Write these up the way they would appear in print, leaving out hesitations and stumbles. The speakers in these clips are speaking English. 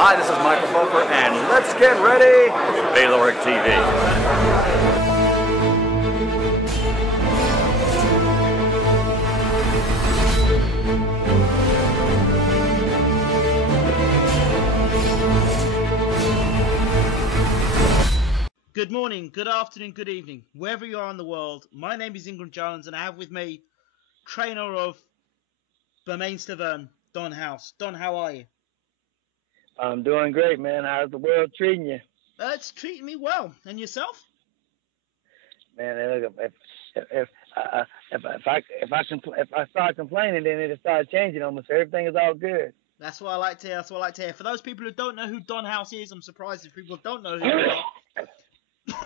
Hi, this is Michael Buffer, and let's get ready for Bayloric TV. Good morning, good afternoon, good evening, wherever you are in the world. My name is Ingram Jones, and I have with me trainer of Bermain-Stavern, Don House. Don, how are you? I'm doing great, man. How's the world treating you? It's treating me well. And yourself? Man, look, if I start complaining, then it'll start changing on me. So everything is all good. That's what I like to hear. That's what I like to hear. For those people who don't know who Don House is, I'm surprised if people don't know who you are.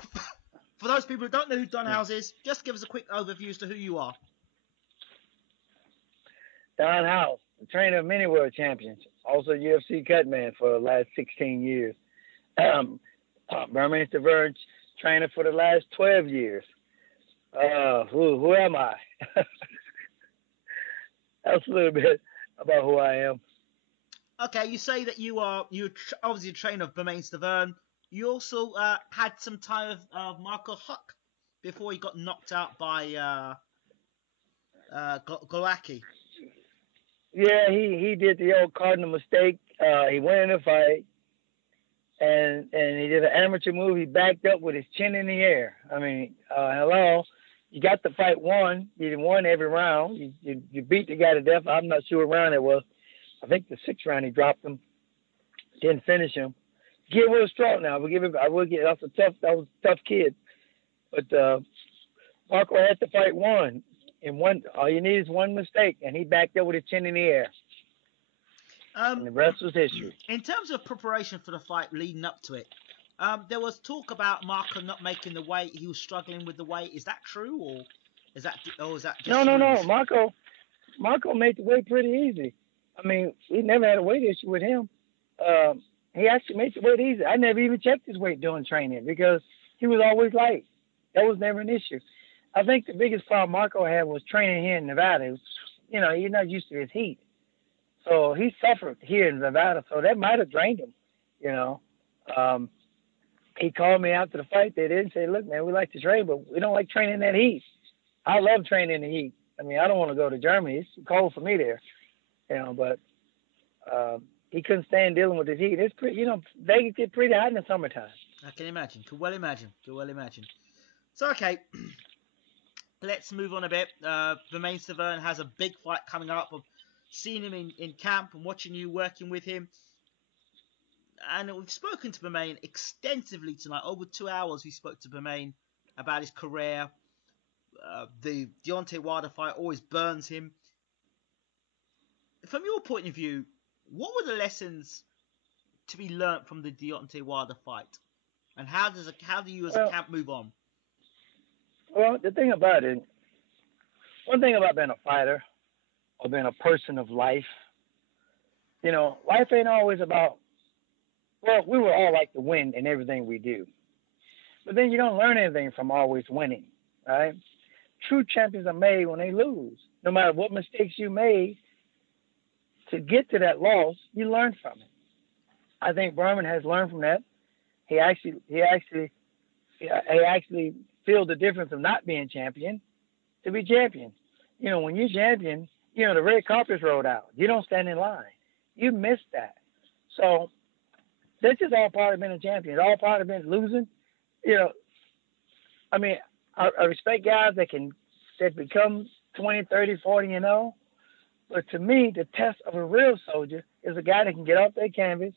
For those people who don't know who Don House is, just give us a quick overview as to who you are. Don House, the trainer of many world champions, also UFC cut man for the last 16 years. Bermain-Stavern trainer for the last 12 years. Who am I? That's a little bit about who I am. Okay, you say that you're obviously a trainer of Bermain-Stavern. You also had some time of Marco Huck before he got knocked out by Glowacki. Yeah, he did the old cardinal mistake. He went in a fight, and he did an amateur move. He backed up with his chin in the air. I mean, hello, you got the fight won. You won every round. You beat the guy to death. I'm not sure what round it was. I think the 6th round he dropped him. Didn't finish him. Kid was strong now. I will get. That was a tough kid. But Marco had the fight won. And all you need is one mistake, and he backed up with his chin in the air. And the rest was history. In terms of preparation for the fight leading up to it, there was talk about Marco not making the weight. He was struggling with the weight. Is that true, or is that just No. Marco made the weight pretty easy. I mean, we never had a weight issue with him. He actually made the weight easy. I never even checked his weight during training because he was always light. That was never an issue. I think the biggest problem Marco had was training here in Nevada. He's not used to his heat. So he suffered here in Nevada, so that might have drained him, He called me after the fight. They didn't say, look, man, we like to train, but we don't like training in that heat. I love training in the heat. I mean, I don't want to go to Germany. It's cold for me there, but he couldn't stand dealing with the heat. It's pretty, Vegas gets pretty hot in the summertime. I can imagine. Could well imagine. So, okay. Let's move on a bit. Bermain-Stavern has a big fight coming up. I've seen him in camp and watching you working with him. And we've spoken to Bermain extensively tonight. Over 2 hours we spoke to Bermain about his career. The Deontay Wilder fight always burns him. From your point of view, what were the lessons to be learnt from the Deontay Wilder fight? And how do you as a camp move on? Well, the thing about it, one thing about being a fighter or being a person of life, life ain't always about, we would all like to win in everything we do. But then you don't learn anything from always winning, right? True champions are made when they lose. No matter what mistakes you made, to get to that loss, you learn from it. I think Berman has learned from that. He actually feel the difference of not being champion to be champion. When you're champion, the red carpet's rolled out. You don't stand in line. You miss that. So that's just all part of being a champion. It's all part of being losing. I mean, I respect guys that become 20, 30, 40 and 0. But to me, the test of a real soldier is a guy that can get off their canvas,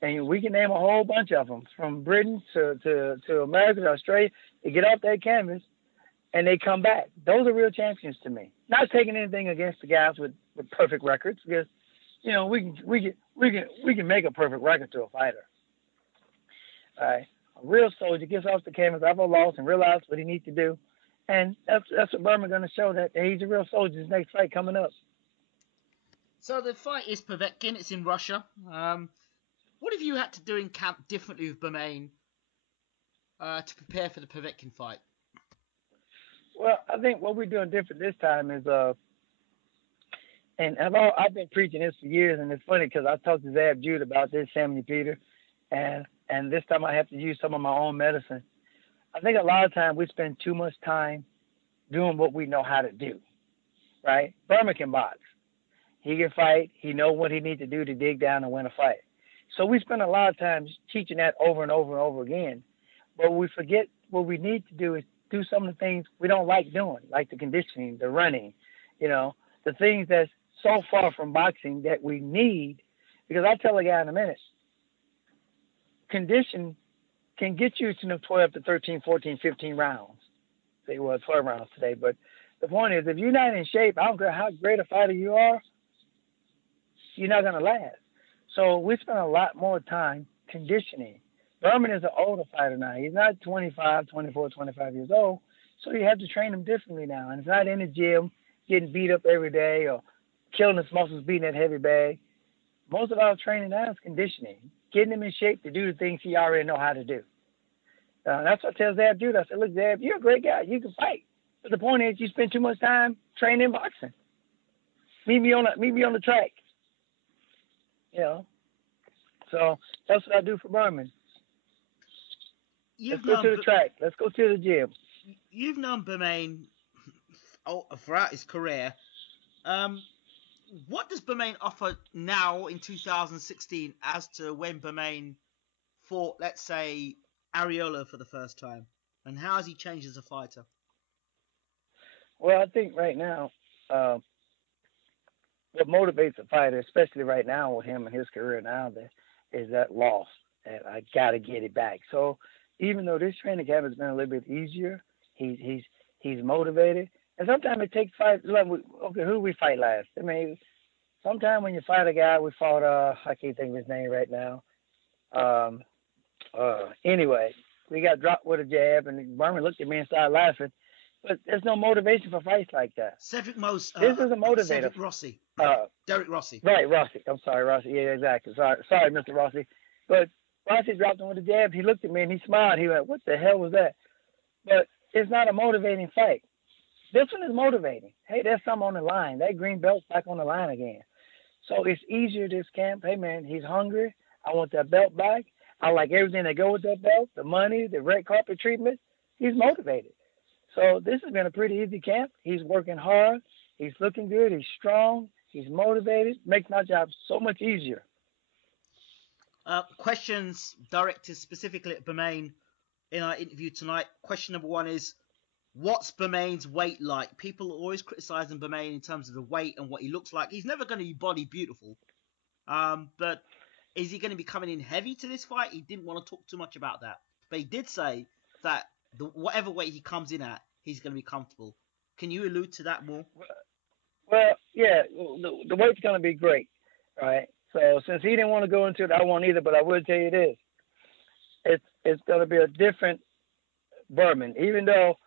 and we can name a whole bunch of them, from Britain to America to Australia. They get off their canvas, and they come back. Those are real champions to me. Not taking anything against the guys with perfect records, because we can make a perfect record to a fighter. All right, a real soldier gets off the canvas, have a loss, and realize what he needs to do, and that's what Berman's going to show, that he's a real soldier. His next fight coming up. So the fight is Povetkin. It's in Russia. What have you had to do in camp differently with Bermain to prepare for the Povetkin fight? Well, I think what we're doing different this time is And I've been preaching this for years, and it's funny because I talked to Zab Jude about this, Samuel Peter, and this time I have to use some of my own medicine. I think a lot of times we spend too much time doing what we know how to do, right? Berman can box. He can fight. He knows what he needs to do to dig down and win a fight. So we spend a lot of time teaching that over and over and over again. But we forget what we need to do is do some of the things we don't like doing, like the conditioning, the running, the things that's so far from boxing that we need. Because I tell a guy in a minute, condition can get you to the 12 to 13, 14, 15 rounds. Say, well, 12 rounds today. But the point is, if you're not in shape, I don't care how great a fighter you are, you're not going to last. So we spend a lot more time conditioning. Berman is an older fighter now. He's not 25, 24, 25 years old. So you have to train him differently now. And it's not in the gym getting beat up every day or killing his muscles beating that heavy bag. Most of our training now is conditioning, getting him in shape to do the things he already know how to do. That's what I tell Zab Jude. I said, look, Zab, you're a great guy. You can fight. But the point is you spend too much time training boxing. Meet me on the track. So that's what I do for Berman. Let's go to the track. Let's go to the gym. You've known Berman throughout his career. What does Berman offer now in 2016 as to when Berman fought, let's say, Ariola for the first time? And how has he changed as a fighter? Well, I think right now, what motivates a fighter, especially right now with him and his career now, is that loss. And I got to get it back. So even though this training camp has been a little bit easier, he's motivated. And sometimes it takes fight. Like, okay, who did we fight last? I mean, sometimes when you fight a guy, we fought. I can't think of his name right now. Anyway, we got dropped with a jab, and Berman looked at me and started laughing. But there's no motivation for fights like that. Cedric Mose. This is a motivator. Cedric Rossi. Derek Rossi. Right, Rossi. I'm sorry, Rossi. Yeah, exactly. Sorry, Mr. Rossi. But Rossi dropped him with a jab. He looked at me and he smiled. He went, "What the hell was that?" But it's not a motivating fight. This one is motivating. Hey, there's something on the line. That green belt's back on the line again. So it's easier this camp. Hey, man, he's hungry. I want that belt back. I like everything that goes with that belt, the money, the red carpet treatment. He's motivated. So this has been a pretty easy camp. He's working hard. He's looking good. He's strong. He's motivated. Makes my job so much easier. Questions directed specifically at Berman in our interview tonight. Question number one is, what's Berman's weight like? People are always criticizing Berman in terms of the weight and what he looks like. He's never going to be body beautiful. But is he going to be coming in heavy to this fight? He didn't want to talk too much about that. But he did say that whatever weight he comes in at, he's going to be comfortable. Can you allude to that more? Well, yeah, the weight's going to be great, right? So since he didn't want to go into it, I won't either, but I will tell you this. It's going to be a different Berman, even though,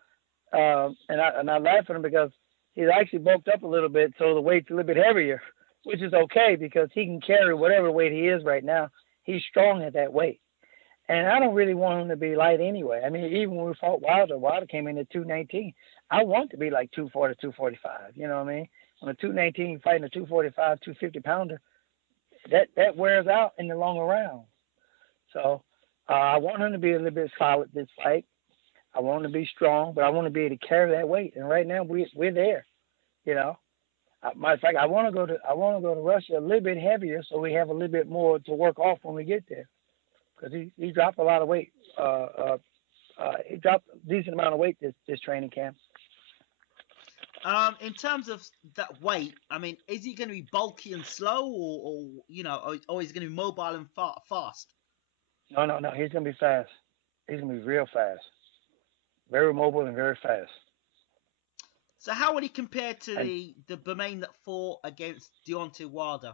and I laugh at him because he's actually bulked up a little bit, so the weight's a little bit heavier, which is okay because he can carry whatever weight he is right now. He's strong at that weight. And I don't really want him to be light anyway. I mean, even when we fought Wilder came in at 219. I want to be like 240, 245. You know what I mean? On a 219 fighting a 245, 250 pounder, that wears out in the longer rounds. So I want him to be a little bit solid this fight. I want him to be strong, but I want to be able to carry that weight. And right now we're there. Matter of fact, I want to go to Russia a little bit heavier so we have a little bit more to work off when we get there. Because he dropped a lot of weight. He dropped a decent amount of weight this training camp. In terms of that weight, I mean, is he going to be bulky and slow, or is he going to be mobile and fast? No. He's going to be fast. He's going to be real fast. Very mobile and very fast. So how would he compare to the Berman that fought against Deontay Wilder?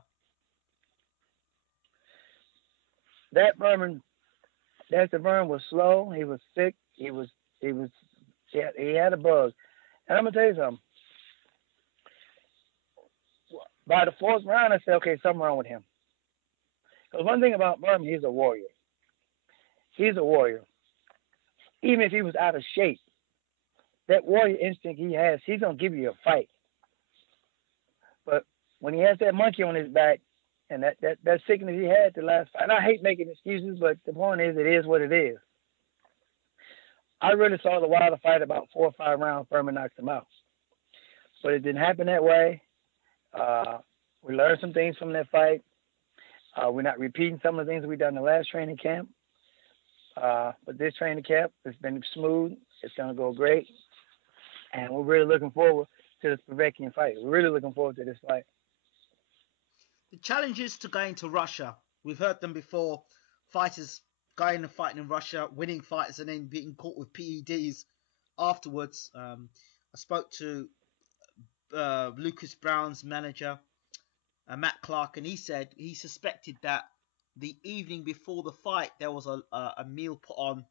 The Berman was slow. He was sick. He had a bug. And I'm gonna tell you something. By the fourth round, I said, okay, something wrong with him. Because one thing about Berman, he's a warrior. He's a warrior. Even if he was out of shape, that warrior instinct he has, he's gonna give you a fight. But when he has that monkey on his back and that sickness he had the last fight. And I hate making excuses, but the point is, it is what it is. I really saw the Wilder fight about 4 or 5 rounds. Furman knocked him out, but it didn't happen that way. We learned some things from that fight. We're not repeating some of the things we done in the last training camp. But this training camp has been smooth. It's going to go great. And we're really looking forward to this Povetkin fight. We're really looking forward to this fight. The challenges to going to Russia. We've heard them before. Fighters going and fighting in Russia, winning fights, and then being caught with PEDs afterwards. I spoke to Lucas Brown's manager, Matt Clark, and he said he suspected that the evening before the fight there was a meal put on,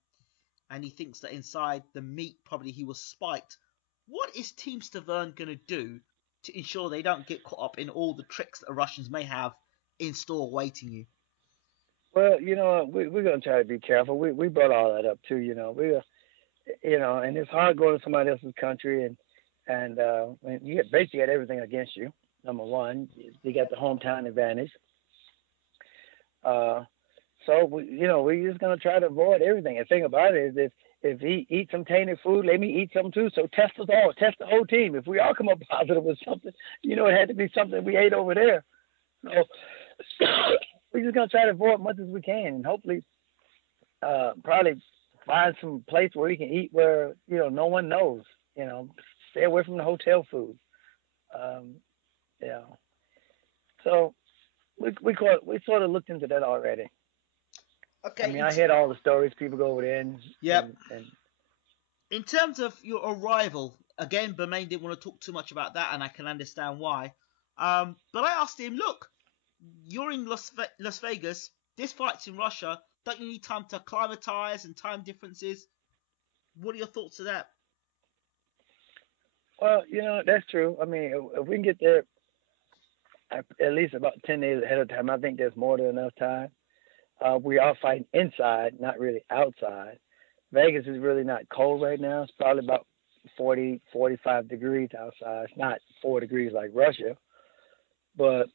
and he thinks that inside the meat probably he was spiked. What is Team Stavern going to do to ensure they don't get caught up in all the tricks that the Russians may have in store waiting you? Well, we're going to try to be careful. We brought all that up too. And it's hard going to somebody else's country and you basically got everything against you. Number one, you got the hometown advantage. So we're just gonna try to avoid everything. And the thing about it is, if he eats some tainted food, let me eat some too. So test us all, test the whole team. If we all come up positive with something, it had to be something we ate over there. So we're just gonna try to avoid as much as we can, and hopefully, probably find some place where we can eat where no one knows. Stay away from the hotel food. So we sort of looked into that already. Okay. I mean, I heard all the stories. People go over there and yep. And in terms of your arrival, again, Bermain didn't want to talk too much about that, and I can understand why. But I asked him, look, you're in Las Vegas. This fight's in Russia. Don't you need time to acclimatize and time differences? What are your thoughts of that? Well, that's true. I mean, if we can get there at least about 10 days ahead of time, I think there's more than enough time. We are fighting inside, not really outside. Vegas is really not cold right now. It's probably about 40, 45 degrees outside. It's not 4 degrees like Russia. But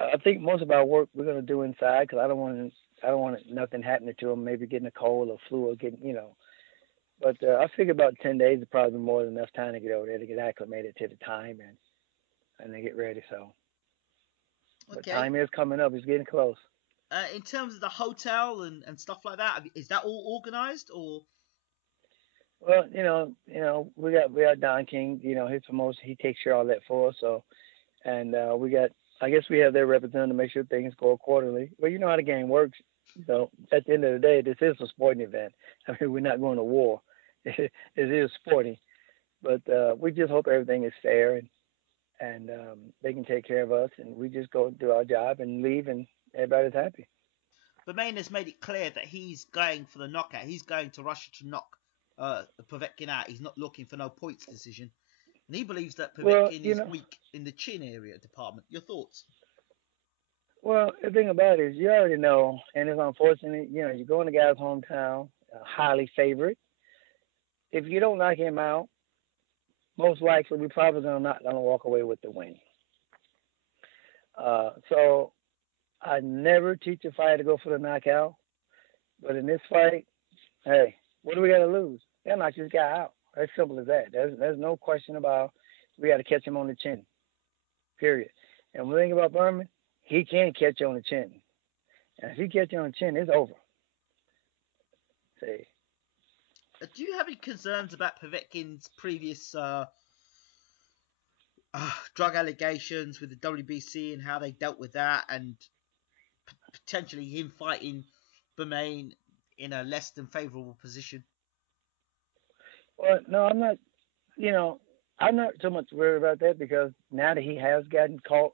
I think most of our work we're going to do inside because I don't want nothing happening to them, maybe getting a cold or flu or getting. But I figure about 10 days is probably more than enough time to get over there to get acclimated to the time and then get ready. So, okay. But time is coming up. It's getting close. In terms of the hotel and stuff like that, is that all organized or? Well, we got Don King. His promotion, he takes care of all that for us. So, and I guess we have their representative to make sure things go accordingly. Well, you know how the game works. At the end of the day, this is a sporting event. I mean, we're not going to war. It is sporting, but we just hope everything is fair and they can take care of us, and we just go do our job and leave, and everybody's happy. But Main has made it clear that he's going for the knockout. He's going to Russia to knock Povetkin out. He's not looking for no points decision, and he believes that Povetkin is weak in the chin area department. Your thoughts? Well, the thing about it is, you already know, and it's unfortunate. You're going to guy's hometown, highly favored. If you don't knock him out, most likely we're probably not going to walk away with the win. So I never teach a fighter to go for the knockout, but in this fight, hey, what do we got to lose? They'll knock this guy out. As simple as that. There's no question about we got to catch him on the chin. Period. And one thing about Berman, he can't catch you on the chin. And if he catch you on the chin, it's over. See. Do you have any concerns about Povetkin's previous drug allegations with the WBC and how they dealt with that, and potentially him fighting Bermain in a less than favourable position? Well, no, I'm not. I'm not so much worried about that because now that he has gotten caught,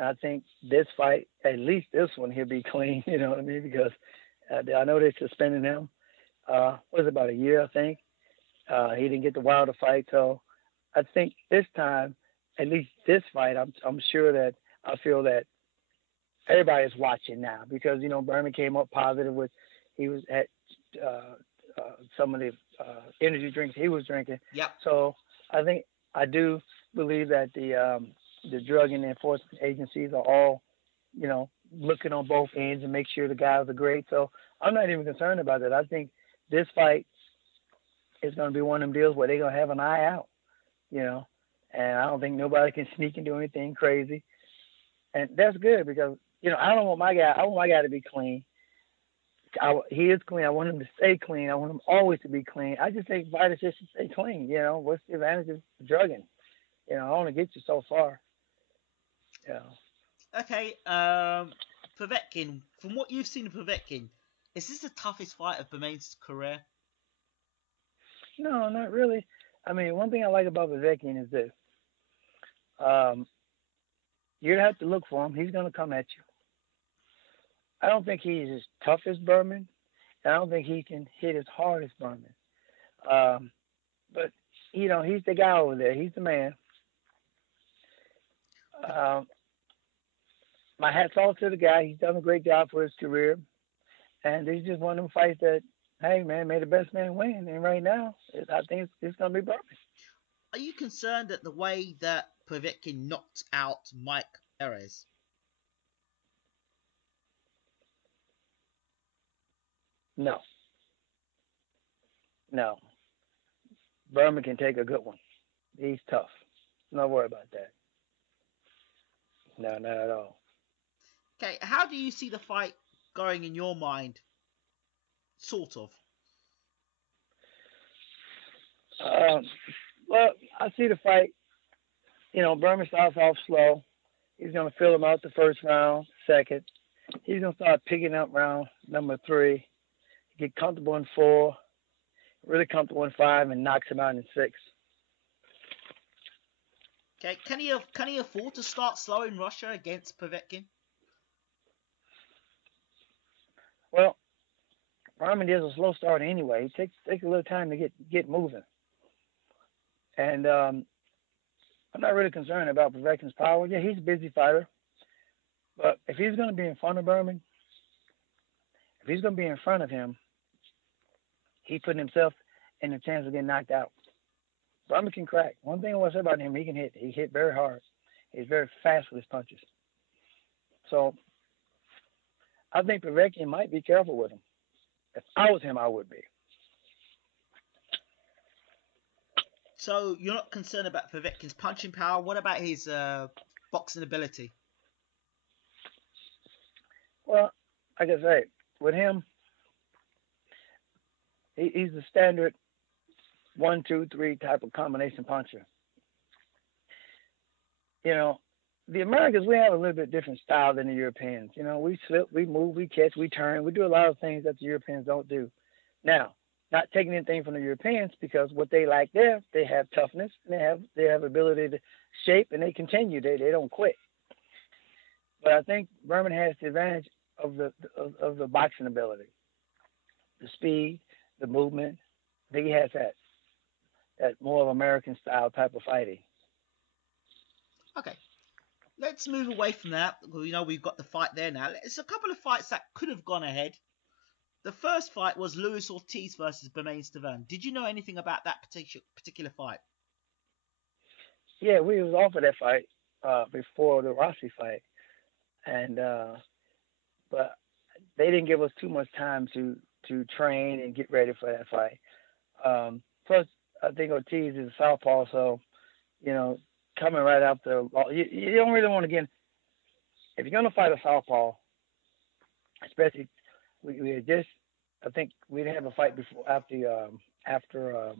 I think this fight, at least this one, he'll be clean. You know what I mean? Because I know they suspended him. Was about a year, I think. He didn't get the Wilder fight, so I think this time, at least this fight, I'm sure that I feel that everybody's watching now because Berman came up positive with he was at some of the energy drinks he was drinking. Yeah. So I do believe that the the drug and enforcement agencies are all, you know, looking on both ends and make sure the guys are great. So I'm not even concerned about that. I think this fight is going to be one of them deals where they're going to have an eye out, you know, and I don't think nobody can sneak and do anything crazy. And that's good because, you know, I don't want my guy, I want my guy to be clean. He is clean. I want him to stay clean. I want him always to be clean. I just think fighters just should stay clean. You know, what's the advantage of drugging? You know, I want to get you so far. You know. Okay, Povetkin, from what you've seen of Povetkin, is this the toughest fight of Bermain's career? No, not really. I mean, one thing I like about Povetkin is this. Um, you'd have to look for him. He's going to come at you. I don't think he's as tough as Berman. And I don't think he can hit as hard as Berman. But, you know, he's the guy over there. He's the man. Um, my hat's off to the guy. He's done a great job for his career. And this is just one of them fights that, hey, man, may the best man win. And right now, I think it's going to be Berman. Are you concerned at the way that Povetkin knocked out Mike Perez? No. No. Berman can take a good one. He's tough. No worry about that. No, not at all. Okay, how do you see the fight going in your mind? Sort of. Um, well, I see the fight. You know, Berman starts off slow. He's going to fill him out the first round, second. He's going to start picking up round number 3, get comfortable in 4, really comfortable in 5, and knocks him out in 6. Okay, can he afford to start slow in Russia against Povetkin? Well, Berman does a slow start anyway. It takes a little time to get moving. And I'm not really concerned about Povetkin's power. Yeah, he's a busy fighter. But if he's going to be in front of Berman, if he's going to be in front of him, he's putting himself in a chance of getting knocked out. Berman can crack. One thing I want to say about him, he can hit. He hit very hard. He's very fast with his punches. So I think Povetkin might be careful with him. If I was him, I would be. So you're not concerned about Povetkin's punching power. What about his boxing ability? Well, like I say, with him, he's the standard 1, 2, 3 type of combination puncher. You know, the Americans, we have a little bit different style than the Europeans. You know, we slip, we move, we catch, we turn. We do a lot of things that the Europeans don't do. Now, not taking anything from the Europeans because what they like there, they have toughness, and they have ability to shape, and they continue. They don't quit. But I think Berman has the advantage of the boxing ability, the speed, the movement. I think he has that more of American style type of fighting. Okay, let's move away from that. You know, we've got the fight there now. It's a couple of fights that could have gone ahead. The first fight was Luis Ortiz versus Bermain Stavern. Did you know anything about that particular fight? Yeah, we was offered that fight before the Rossi fight, and but they didn't give us too much time to train and get ready for that fight. Plus, I think Ortiz is a southpaw, so you know, coming right after you don't really want to get. If you're gonna fight a southpaw, especially we had just, I think we didn't have a fight before after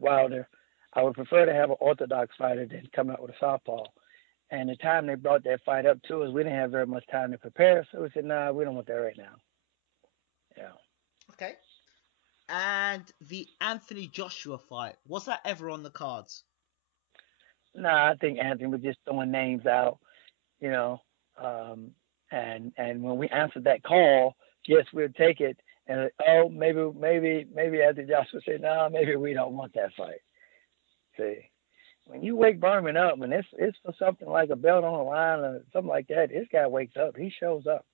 Wilder. I would prefer to have an orthodox fighter than come out with a southpaw. And the time they brought that fight up to us, we didn't have very much time to prepare, so we said, nah, we don't want that right now. Yeah. Okay. And the Anthony Joshua fight, was that ever on the cards? Nah, I think Anthony was just throwing names out, you know. And when we answered that call, yes, we'll take it. And maybe Anthony Joshua said, nah, maybe we don't want that fight. See, when you wake Berman up, and it's for something like a belt on the line or something like that, this guy wakes up. He shows up.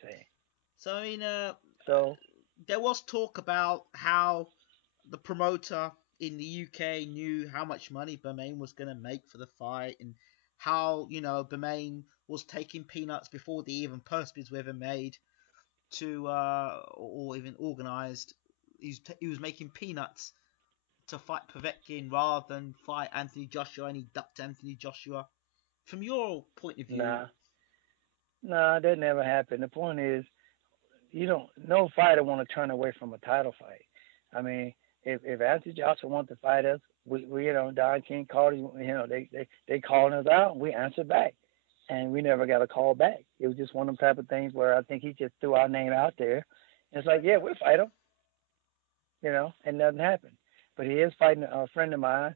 See. So I mean, So there was talk about how the promoter in the UK knew how much money Bermain was going to make for the fight, and how, Bermain was taking peanuts before the even purse bids were ever made to or even organised. He was making peanuts to fight Povetkin rather than fight Anthony Joshua, and he ducked Anthony Joshua. From your point of view, Nah, that never happened. The point is, no fighter want to turn away from a title fight. I mean, if Anthony Joshua wants to fight us, we Don King called, they called us out and we answered back. And we never got a call back. It was just one of them type of things where I think he just threw our name out there. And it's like, yeah, we'll fight him, and nothing happened. But he is fighting a friend of mine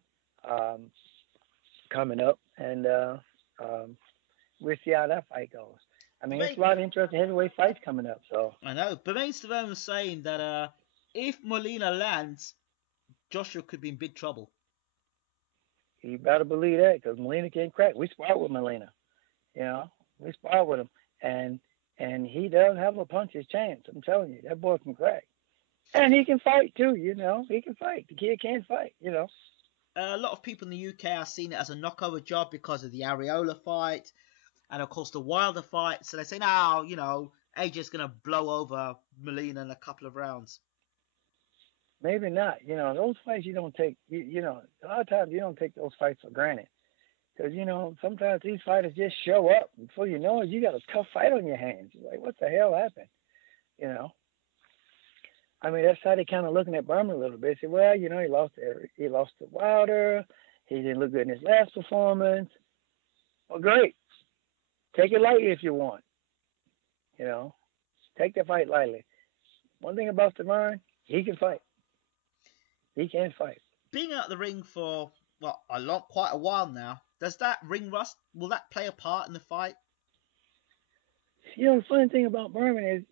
coming up, and we'll see how that fight goes. I mean, it's a lot of interesting heavyweight fights coming up. So I know. Bermain Stavone was saying that if Molina lands, Joshua could be in big trouble. You better believe that, because Molina can't crack. We sparred with Molina. We sparred with him, and he does have a puncher's chance. I'm telling you, that boy can crack, and he can fight too. He can fight. The kid can fight. A lot of people in the UK are seeing it as a knockover job because of the Areola fight, and of course the Wilder fight. So they say now, AJ's gonna blow over Molina in a couple of rounds. Maybe not. Those fights you don't take. A lot of times you don't take those fights for granted. Because, sometimes these fighters just show up. Before you know it, you got a tough fight on your hands. You're like, what the hell happened? I mean, that's how they kind of looking at Berman a little bit. They say, well, he lost to Wilder. He didn't look good in his last performance. Well, great. Take it lightly if you want. Take the fight lightly. One thing about Stavern, he can fight. He can fight. Being out the ring for, quite a while now, does that ring rust, will that play a part in the fight? The funny thing about Berman is,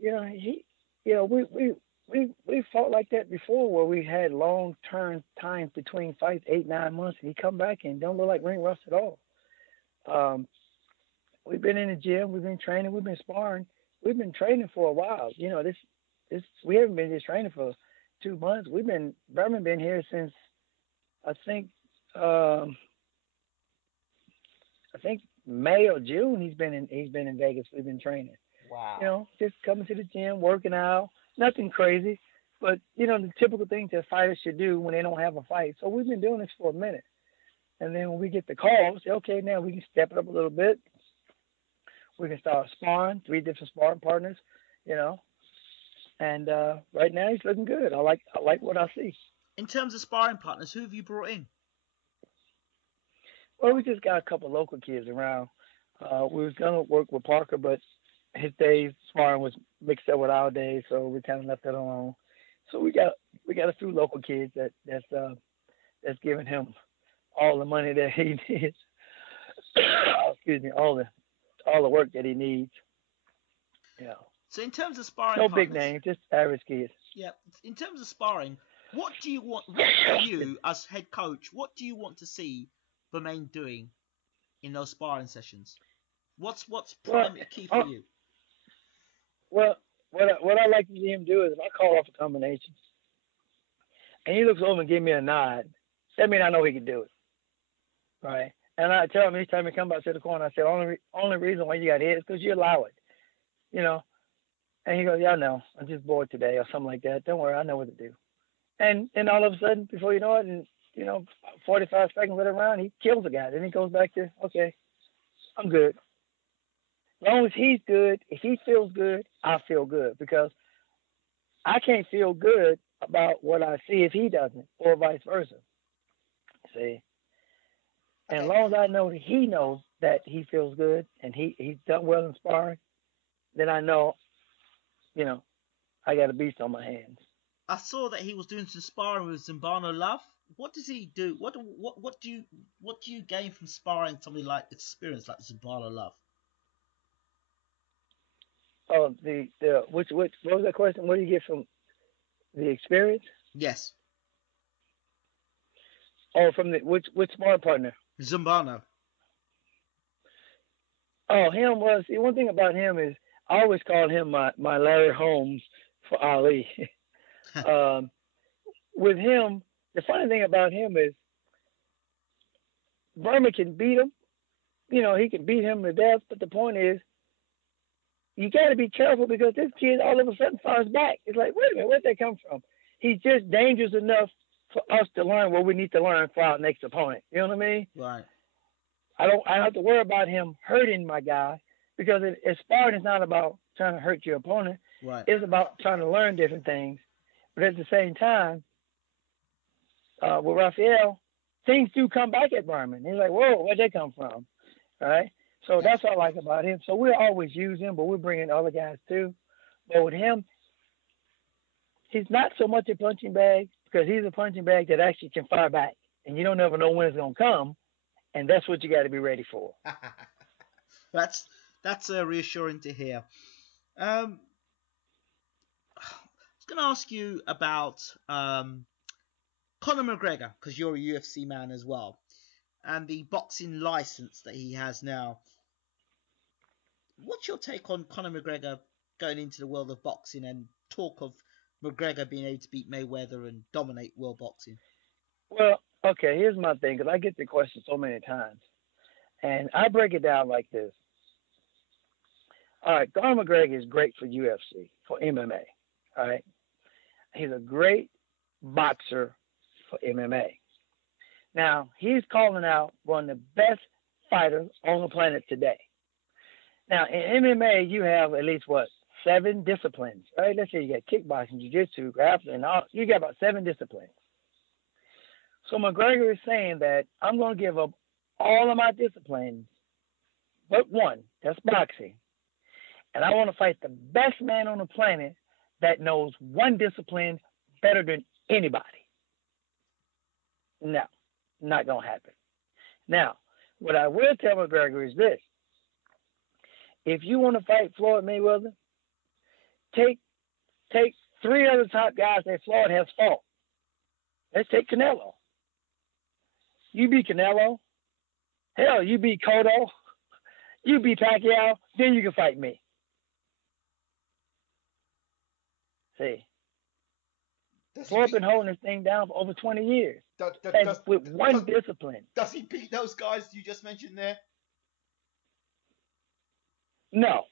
we fought like that before, where we had long-term times between fights, 8-9 months, and he come back and don't look like ring rust at all. We've been in the gym, we've been training, we've been sparring, we've been training for a while. This we haven't been just training for 2 months. Berman been here since I think May or June. He's been in Vegas. We've been training. Wow. Just coming to the gym, working out. Nothing crazy, but the typical things that fighters should do when they don't have a fight. So we've been doing this for a minute, and then when we get the call, we say, okay, now we can step it up a little bit. We can start sparring, 3 different sparring partners, And right now he's looking good. I like what I see. In terms of sparring partners, who have you brought in? Well, we just got a couple local kids around. We was gonna work with Parker, but his days sparring was mixed up with our days, so we kind of left that alone. So we got a few local kids that's giving him all the money that he needs. Excuse me, all the work that he needs. So in terms of sparring, no partners, big names, just average kids. Yeah. In terms of sparring, what do you want? What for you as head coach? What do you want to see Bermain doing in those sparring sessions? What's key for you? Well, what I like to see him do is if I call off a combination, and he looks over and give me a nod, that means I know he can do it, right? And I tell him each time he comes back to the corner, I say, only reason why you got hit is because you allow it, And he goes, yeah, I know. I'm just bored today or something like that. Don't worry, I know what to do. And all of a sudden, before you know it, and 45 seconds later around, he kills the guy. Then he goes back to, okay, I'm good. As long as he's good, if he feels good, I feel good, because I can't feel good about what I see if he doesn't, or vice versa. See? And as long as I know that he knows that he feels good and he's done well in sparring, then I know, I got a beast on my hands. I saw that he was doing some sparring with Zumbano Love. What does he do? What do you gain from sparring somebody like experience like Zumbano Love? Oh, what was that question? What do you get from the experience? Yes. Oh, from which sparring partner? Zumbano. Oh, him was, see, one thing about him is I always called him my Larry Holmes for Ali. With him, the funny thing about him is Berman can beat him. You know, he can beat him to death. But the point is, you got to be careful because this kid all of a sudden fires back. It's like, wait a minute, where'd that come from? He's just dangerous enough for us to learn what we need to learn for our next opponent. You know what I mean? Right. I don't have to worry about him hurting my guy because sparring is not about trying to hurt your opponent. Right. It's about trying to learn different things. But at the same time, with Raphael, things do come back at Berman. He's like, whoa, where'd they come from? All right? So that's what I like about him. So we'll always use him, but we're bringing other guys too. But with him, he's not so much a punching bag because he's a punching bag that actually can fire back. And you don't ever know when it's going to come. And that's what you got to be ready for. That's reassuring to hear. I was going to ask you about Conor McGregor, because you're a UFC man as well, and the boxing license that he has now. What's your take on Conor McGregor going into the world of boxing and talk of McGregor being able to beat Mayweather and dominate world boxing? Well, okay, here's my thing, because I get the question so many times. And I break it down like this. All right, Conor McGregor is great for UFC, for MMA. All right? He's a great boxer for MMA. Now, he's calling out one of the best fighters on the planet today. Now, in MMA, you have at least, 7 disciplines, right? Let's say you got kickboxing, jiu-jitsu, grappling, you got about 7 disciplines. So McGregor is saying that I'm going to give up all of my disciplines but one, that's boxing. And I want to fight the best man on the planet that knows one discipline better than anybody. No, not going to happen. Now, what I will tell McGregor is this. If you want to fight Floyd Mayweather, take 3 other top guys that Floyd has fought. Let's take Canelo. You beat Canelo. Hell, you beat Cotto. You beat Pacquiao. Then you can fight me. See, Floyd been holding this thing down for over 20 years. With one discipline. Does he beat those guys you just mentioned there? No.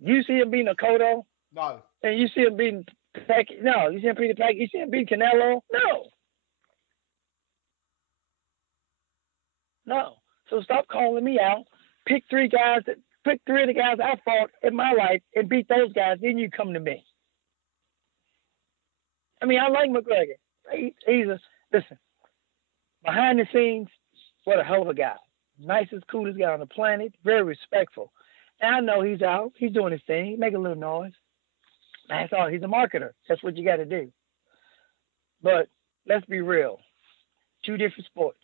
You see him beating a Cotto? No. And you see him beating Pacquiao? No. You see him beating Pacquiao? You see him beating Canelo? No. So stop calling me out. Pick 3 of the guys I fought in my life and beat those guys. Then you come to me. I mean, I like McGregor. Listen, behind the scenes, what a hell of a guy. Nicest, coolest guy on the planet. Very respectful. And I know he's out. He's doing his thing. He make a little noise. That's all. He's a marketer. That's what you got to do. But let's be real. 2 different sports.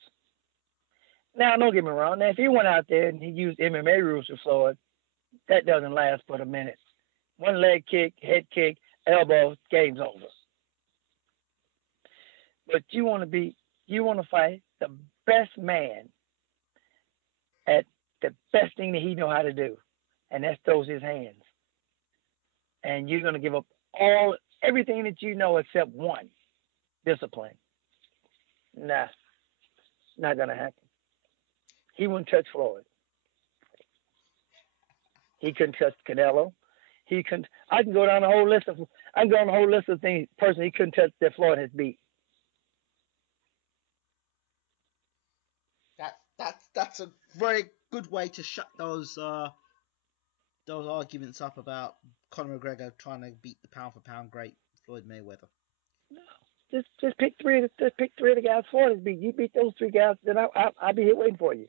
Now, don't get me wrong. Now, if he went out there and he used MMA rules with Floyd, that doesn't last but a minute. 1 leg kick, head kick, elbow, game's over. But you want to fight the best man at the best thing that he know how to do, and that's throws his hands. And you're going to give up everything that you know except one discipline. Nah, not going to happen. He wouldn't touch Floyd. He couldn't touch Canelo. He couldn't. I can go down the whole list of things. Person he couldn't touch that Floyd has beat. That's a very good way to shut those arguments up about Conor McGregor trying to beat the pound for pound great Floyd Mayweather. No, just pick 3 of the guys Floyd has beat. You beat those 3 guys, then I'll be here waiting for you.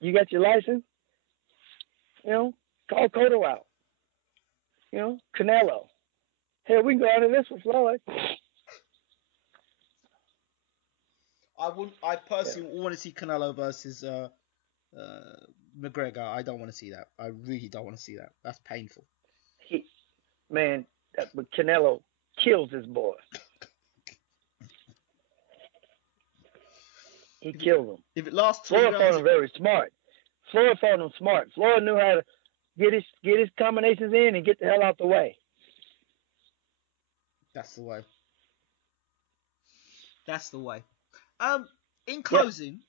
You got your license? Call Cotto out. Canelo. Hell, we can go out of this with Floyd. I personally want to see Canelo versus McGregor. I don't want to see that. I really don't want to see that. That's painful. But Canelo kills his boy. He killed him. If it lasts 2 Floyd rounds, fought him very smart. Floyd fought him smart. Floyd knew how to get his combinations in and get the hell out the way. That's the way. That's the way. In Yep. closing,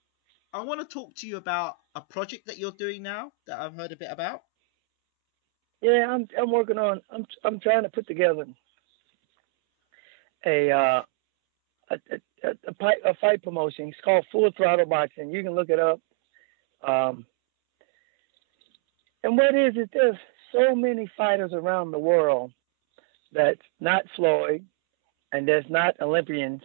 I want to talk to you about a project that you're doing now that I've heard a bit about. Yeah, I'm working on. I'm trying to put together a a fight promotion. It's called Full Throttle Boxing. You can look it up. Um, and what is it? There's so many fighters around the world that's not Floyd and that's not Olympians.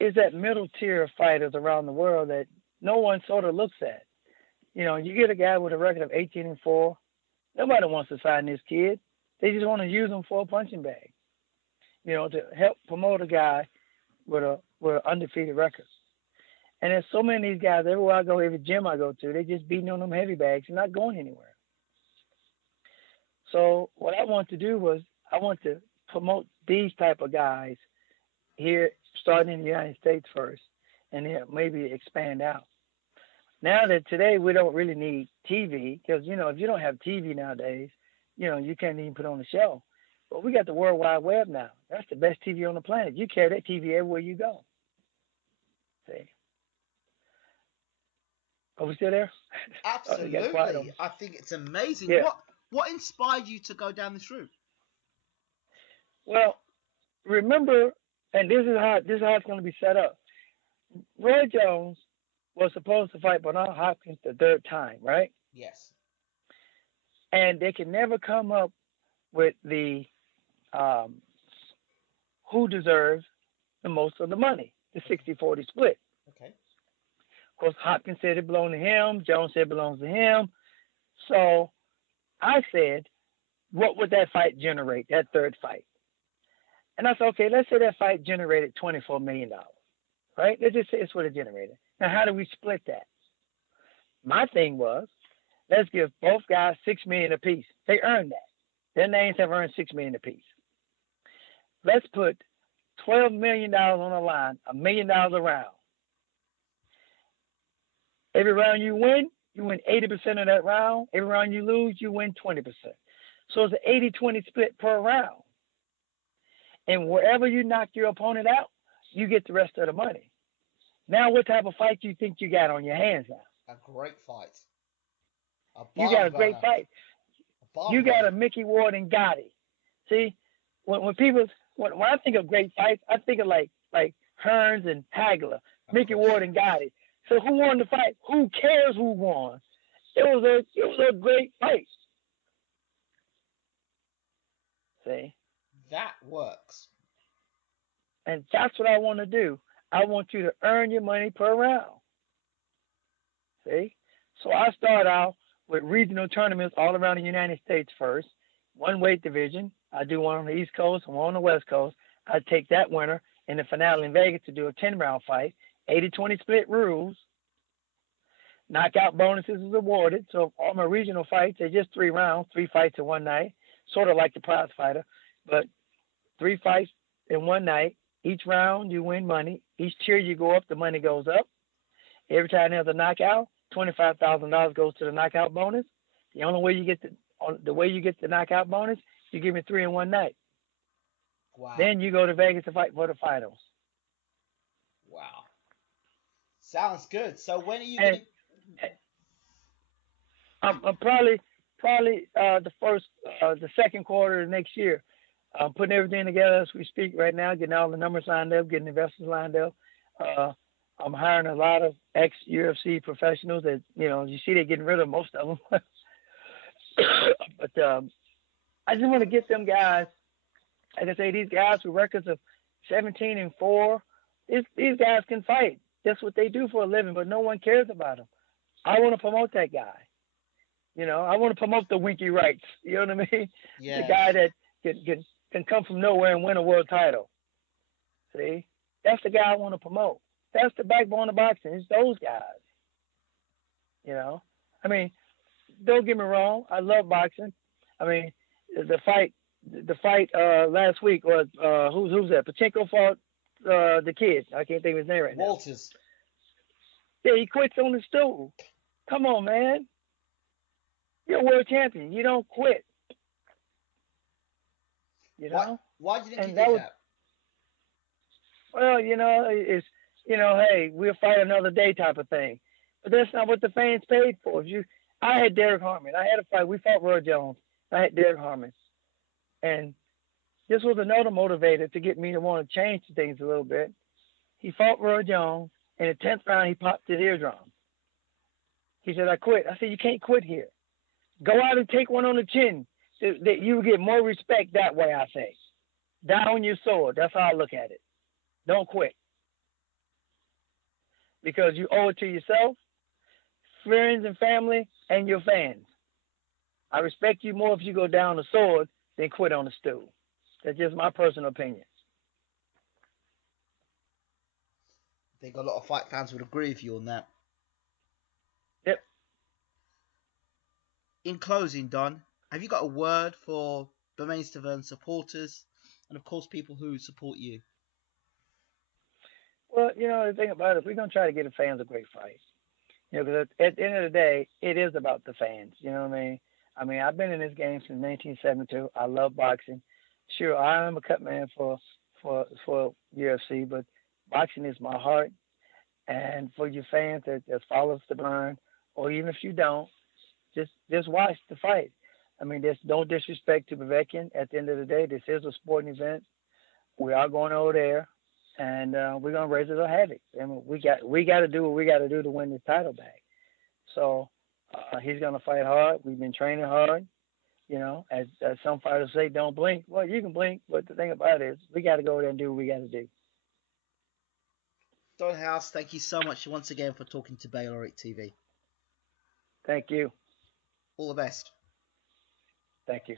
Is that middle tier of fighters around the world that no one sort of looks at. You know, you get a guy with a record of 18-4. Nobody wants to sign this kid. They just want to use him for a punching bag. You know, to help promote a guy with an undefeated record. And there's so many of these guys. Everywhere I go, every gym I go to, they just beating on them heavy bags and not going anywhere. So what I want to do was I want to promote these type of guys here, starting in the United States first, and then maybe expand out. Now that today we don't really need TV, because, you know, if you don't have TV nowadays, you know, you can't even put on a show. But we got the World Wide Web now. That's the best TV on the planet. You carry that TV everywhere you go. See? Are we still there? Absolutely. I think it's amazing. Yeah. What inspired you to go down this route? Well, remember, and this is how it's going to be set up. Roy Jones was supposed to fight Bernard Hopkins the third time, right? Yes. And they can never come up with the who deserves the most of the money, the 60-40 split. Okay. Of course, Hopkins said it belonged to him. Jones said it belongs to him. So I said, what would that fight generate, that third fight? And I said, okay, let's say that fight generated $24 million, right? Let's just say it's what it generated. Now, how do we split that? My thing was, let's give both guys $6 million apiece. They earned that. Their names have earned $6 million apiece. Let's put $12 million on the line, $1 million a round. Every round you win 80% of that round. Every round you lose, you win 20%. So it's an 80-20 split per round. And wherever you knock your opponent out, you get the rest of the money. Now, what type of fight do you think you got on your hands now? A great fight. You got a great fight. You got a Mickey Ward and Gotti. See, when I think of great fights, I think of like Hearns and Hagler, Mickey Ward and Gotti. So who won the fight? Who cares who won? It was a great fight. See? That works. And that's what I want to do. I want you to earn your money per round. See? So I start out with regional tournaments all around the United States first. One weight division. I do one on the East Coast and one on the West Coast. I take that winner in the finale in Vegas to do a 10-round fight. 80-20 split rules. Knockout bonuses is awarded. So all my regional fights, they're just 3 rounds, 3 fights in one night, sort of like the prize fighter, but 3 fights in one night. Each round you win money. Each tier you go up, the money goes up. Every time there's a knockout, $25,000 goes to the knockout bonus. The only way you get the knockout bonus, you give me 3 in one night. Wow. Then you go to Vegas to fight for the finals. Wow. Sounds good. So when are you going to... I'm probably the second quarter of next year. I'm putting everything together as we speak right now, getting all the numbers lined up, getting investors lined up. I'm hiring a lot of ex-UFC professionals that, you know, you see they're getting rid of most of them. But I just want to get them guys, like I say, these guys with records of 17-4, these guys can fight. That's what they do for a living, but no one cares about them. I want to promote that guy. You know, I want to promote the Winky Wrights. You know what I mean? Yeah. The guy that can come from nowhere and win a world title. See? That's the guy I want to promote. That's the backbone of boxing. It's those guys. You know? I mean, don't get me wrong. I love boxing. I mean, the fight last week was who's that? Pachenko fought the kid. I can't think of his name right now. Walters. Yeah, he quits on the stool. Come on, man. You're a world champion. You don't quit. You know? Why do you think he And did that was, that? well, it's, hey, we'll fight another day type of thing. But that's not what the fans paid for. I had Derek Harmon. I had a fight. We fought Roy Jones. I had Derek Harmon. And this was another motivator to get me to want to change things a little bit. He fought Roy Jones. In the 10th round, he popped his eardrum. He said, I quit. I said, you can't quit here. Go out and take one on the chin. That you get more respect that way, I say. Die on your sword. That's how I look at it. Don't quit. Because you owe it to yourself, friends and family, and your fans. I respect you more if you go down the sword than quit on the stool. That's just my personal opinion. I think a lot of fight fans would agree with you on that. Yep. In closing, Don, have you got a word for Bermain Stavern supporters and, of course, people who support you? Well, the thing about it, we're going to try to get the fans a great fight. Because at the end of the day, it is about the fans. You know what I mean? I mean, I've been in this game since 1972. I love boxing. Sure, I am a cut man for UFC, but boxing is my heart. And for your fans that follow Stavern, or even if you don't, just watch the fight. I mean, there's no disrespect to Povetkin. At the end of the day, this is a sporting event. We are going over there, and we're gonna raise it a Havoc. And we got to do what we got to do to win this title back. So he's gonna fight hard. We've been training hard. As some fighters say, don't blink. Well, you can blink, but the thing about it is, we got to go there and do what we got to do. Don House, thank you so much once again for talking to Bayloric TV. Thank you. All the best. Thank you.